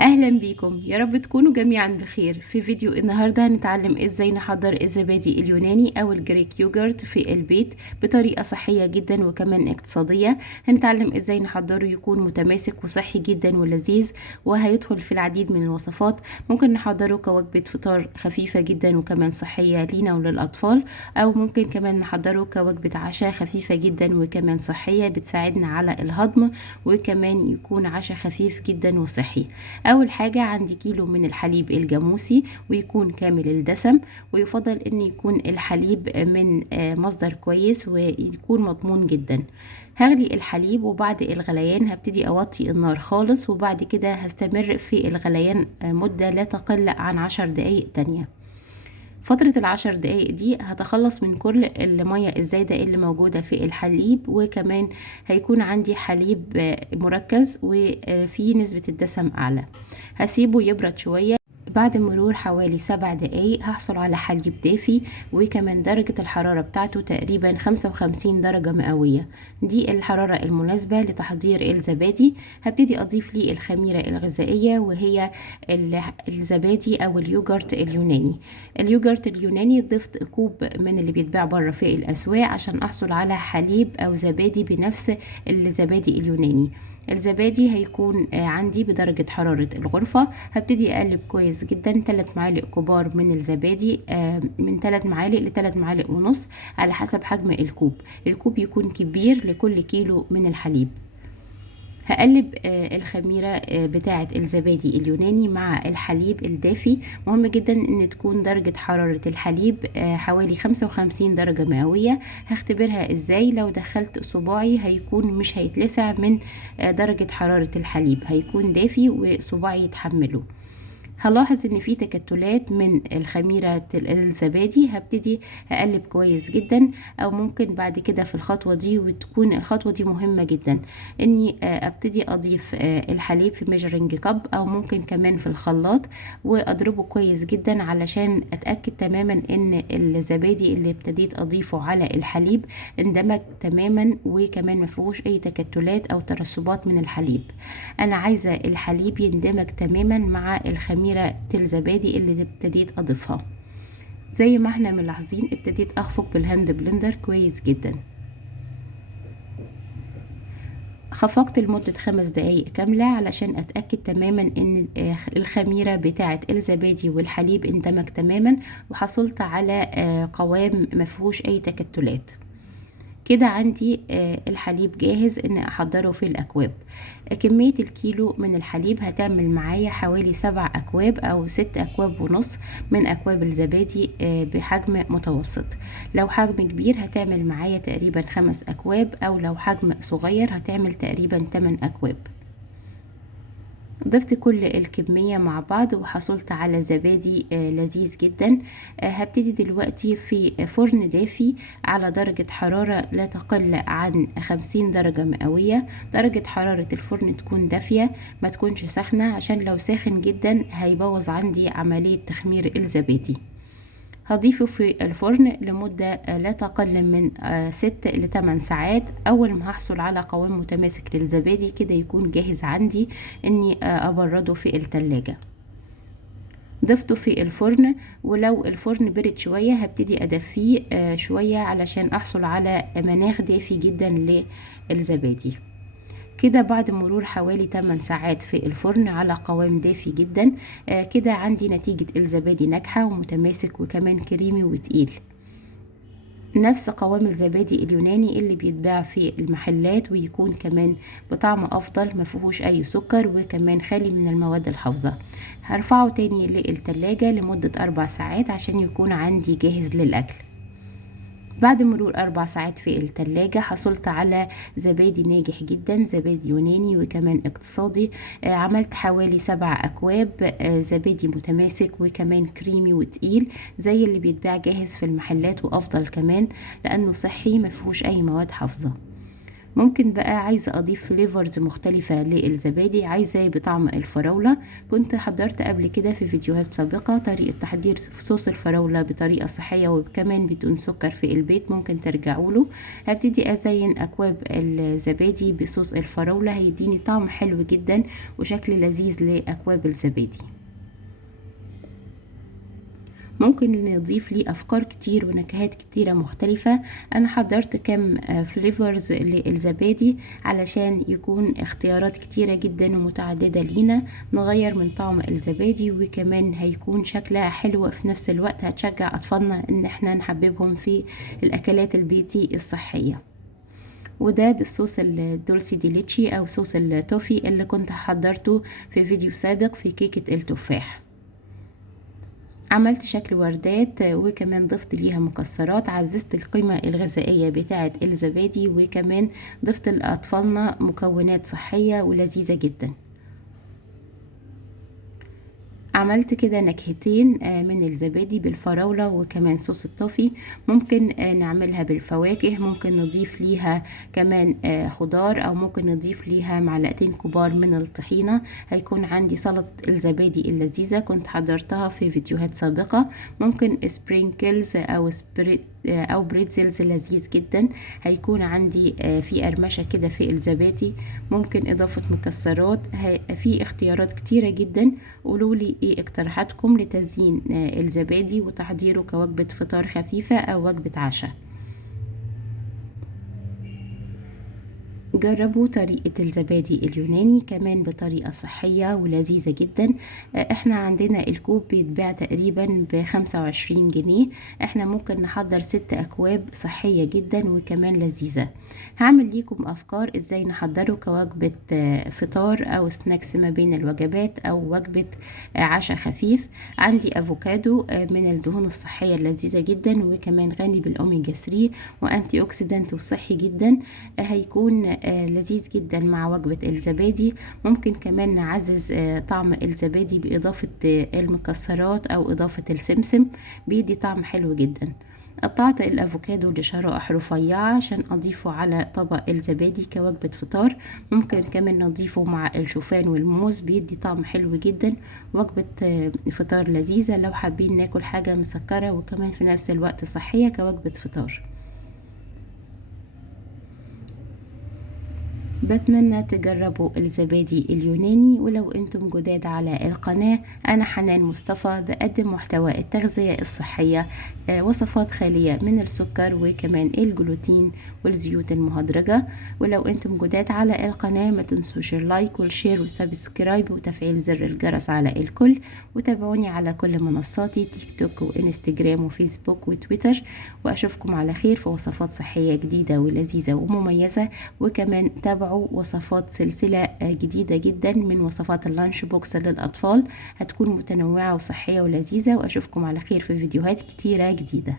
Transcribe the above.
اهلا بيكم، يا رب تكونوا جميعا بخير. في فيديو النهارده هنتعلم ازاي نحضر الزبادي اليوناني او الجريك يوجرت في البيت بطريقه صحيه جدا وكمان اقتصاديه. هنتعلم ازاي نحضره يكون متماسك وصحي جدا ولذيذ، وهيدخل في العديد من الوصفات. ممكن نحضره كوجبه فطار خفيفه جدا وكمان صحيه لينا وللاطفال، او ممكن كمان نحضره كوجبه عشاء خفيفه جدا وكمان صحيه بتساعدنا على الهضم، وكمان يكون عشاء خفيف جدا وصحي. اول حاجة عندي كيلو من الحليب الجاموسي ويكون كامل الدسم، ويفضل ان يكون الحليب من مصدر كويس ويكون مضمون جدا. هغلي الحليب وبعد الغليان هبتدي اوطي النار خالص، وبعد كده هستمر في الغليان مدة لا تقل عن 10 دقايق تانية. فترة ال10 دقايق دي هتخلص من كل المية الزايدة اللي موجودة في الحليب، وكمان هيكون عندي حليب مركز وفيه نسبة الدسم أعلى. هسيبه يبرد شوية. بعد مرور حوالي 7 دقايق هحصل على حليب دافي، وكمان درجة الحرارة بتاعته تقريبا 55 درجة مئوية. دي الحرارة المناسبة لتحضير الزبادي. هبتدي أضيف لي الخميرة الغذائية، وهي الزبادي أو اليوجرت اليوناني. اليوجرت اليوناني ضفت كوب من اللي بيتباع بره في الأسواق عشان أحصل على حليب أو زبادي بنفس الزبادي اليوناني. الزبادي هيكون عندي بدرجة حرارة الغرفة. هبتدي اقلب كويس جدا 3 معالق كبار من الزبادي، من 3 معالق ل3 معالق ونص على حسب حجم الكوب. الكوب يكون كبير لكل كيلو من الحليب. هقلب الخميرة بتاعة الزبادي اليوناني مع الحليب الدافي. مهم جدا ان تكون درجة حرارة الحليب حوالي 55 درجة مئوية. هختبرها ازاي؟ لو دخلت صباعي هيكون مش هيتلسع من درجة حرارة الحليب، هيكون دافي وصباعي يتحمله. هلاحظ ان في تكتلات من الخميرة الزبادي. هبتدي اقلب كويس جدا، او ممكن بعد كده في الخطوة دي، وتكون الخطوة دي مهمة جدا، اني ابتدي اضيف الحليب في ميجرنج كاب، او ممكن كمان في الخلاط، واضربه كويس جدا علشان اتأكد تماما ان الزبادي اللي ابتديت اضيفه على الحليب اندمج تماما، وكمان مفيهوش اي تكتلات او ترسبات من الحليب. انا عايزة الحليب يندمج تماما مع الخميرة الزبادي اللي ابتديت اضيفها. زي ما احنا ملاحظين ابتديت اخفق بالهاند بلندر كويس جدا. خفقت لمدة 5 دقايق كاملة علشان اتأكد تماما ان الخميرة بتاعة الزبادي والحليب اندمج تماما، وحصلت على قوام مفيهوش اي تكتلات. كده عندي الحليب جاهز ان احضره في الاكواب. كمية الكيلو من الحليب هتعمل معايا حوالي 7 اكواب او 6 اكواب ونص من اكواب الزبادي بحجم متوسط. لو حجم كبير هتعمل معايا تقريبا 5 اكواب، او لو حجم صغير هتعمل تقريبا 8 اكواب. ضفت كل الكمية مع بعض وحصلت على زبادي لذيذ جدا. هبتدي دلوقتي في فرن دافي على درجة حرارة لا تقل عن 50 درجة مئوية. درجة حرارة الفرن تكون دافية، ما تكونش سخنة، عشان لو ساخن جدا هيبوظ عندي عملية تخمير الزبادي. هضيفه في الفرن لمدة لا تقل من 6 ل 8 ساعات. أول ما هحصل على قوام متماسك للزبادي كده يكون جاهز عندي إني أبرده في التلاجة. ضفته في الفرن، ولو الفرن برد شوية هبتدي أدفيه شوية علشان أحصل على مناخ دافي جدا للزبادي. كده بعد مرور حوالي 8 ساعات في الفرن على قوام دافي جدا، كده عندي نتيجة الزبادي ناجحة ومتماسك وكمان كريمي وتقيل، نفس قوام الزبادي اليوناني اللي بيتباع في المحلات، ويكون كمان بطعم افضل، مفيهوش اي سكر، وكمان خالي من المواد الحافظة. هرفعه تاني للتلاجة لمدة 4 ساعات عشان يكون عندي جاهز للأكل. بعد مرور 4 ساعات في التلاجة حصلت على زبادي ناجح جدا، زبادي يوناني وكمان اقتصادي. عملت حوالي 7 أكواب زبادي متماسك وكمان كريمي وتقيل زي اللي بيتباع جاهز في المحلات، وأفضل كمان لأنه صحي مفيهوش أي مواد حافظة. ممكن بقى عايزة أضيف فليفرز مختلفة للزبادي، عايزة بطعم الفراولة. كنت حضرت قبل كده في فيديوهات سابقة طريقة تحضير صوص الفراولة بطريقة صحية وكمان بدون سكر في البيت، ممكن ترجعوا له. هبتدي أزين أكواب الزبادي بصوص الفراولة، هيديني طعم حلو جدا وشكل لذيذ لأكواب الزبادي. ممكن نضيف ليه افكار كتير ونكهات كتيرة مختلفة. انا حضرت كم فليفرز للزبادي علشان يكون اختيارات كتيرة جدا ومتعددة لينا، نغير من طعم الزبادي وكمان هيكون شكلها حلو في نفس الوقت، هتشجع اطفالنا ان احنا نحببهم في الاكلات البيتي الصحية. وده بالصوص الدولسي دي ليتشي او صوص التوفي اللي كنت حضرته في فيديو سابق في كيكة التفاح. عملت شكل وردات وكمان ضفت ليها مكسرات، عززت القيمة الغذائية بتاعة الزبادي وكمان ضفت لأطفالنا مكونات صحية ولذيذة جدا. عملت كده نكهتين من الزبادي بالفراولة وكمان صوص الطافي. ممكن نعملها بالفواكه، ممكن نضيف ليها كمان خضار، او ممكن نضيف ليها معلقتين كبار من الطحينة. هيكون عندي سلطة الزبادي اللذيذة كنت حضرتها في فيديوهات سابقة. ممكن سبرينكلز او بريتزلز لذيذ جدا. هيكون عندي في قرمشة كده في الزبادي، ممكن اضافة مكسرات. في اختيارات كتيرة جدا. قولولي ايه اقتراحاتكم لتزيين الزبادي وتحضيره كوجبة فطار خفيفة او وجبة عشاء. جربوا طريقة الزبادي اليوناني كمان بطريقة صحية ولذيذة جدا. احنا عندنا الكوب بيتباع تقريبا ب25 جنيه. احنا ممكن نحضر 6 اكواب صحية جدا وكمان لذيذة. هعمل ليكم افكار ازاي نحضره كوجبة فطار او سناكس ما بين الوجبات او وجبة عشاء خفيف. عندي افوكادو من الدهون الصحية اللذيذة جدا وكمان غني بالاوميجا 3 وانتي اوكسيدانت وصحي جدا. هيكون لذيذ جدا مع وجبة الزبادي. ممكن كمان نعزز طعم الزبادي بإضافة المكسرات أو إضافة السمسم، بيدي طعم حلو جدا. قطعت الأفوكادو لشرائح رفيعة عشان أضيفه على طبق الزبادي كوجبة فطار. ممكن كمان نضيفه مع الشوفان والموز، بيدي طعم حلو جدا. وجبة فطار لذيذة لو حابين ناكل حاجة مسكرة وكمان في نفس الوقت صحية كوجبة فطار. بتمنى تجربوا الزبادي اليوناني. ولو انتم جداد على القناة، انا حنان مصطفى بقدم محتوى التغذية الصحية، وصفات خالية من السكر وكمان الجلوتين والزيوت المهدرجة. ولو انتم جداد على القناة ما تنسوش اللايك والشير والسبسكرايب وتفعيل زر الجرس على الكل. وتابعوني على كل منصاتي تيك توك وانستجرام وفيسبوك وتويتر. واشوفكم على خير في وصفات صحية جديدة ولذيذة ومميزة. وكمان تابعوا وصفات سلسلة جديدة جدا من وصفات اللانش بوكس للأطفال، هتكون متنوعة وصحية ولذيذة. وأشوفكم على خير في فيديوهات كتيرة جديدة.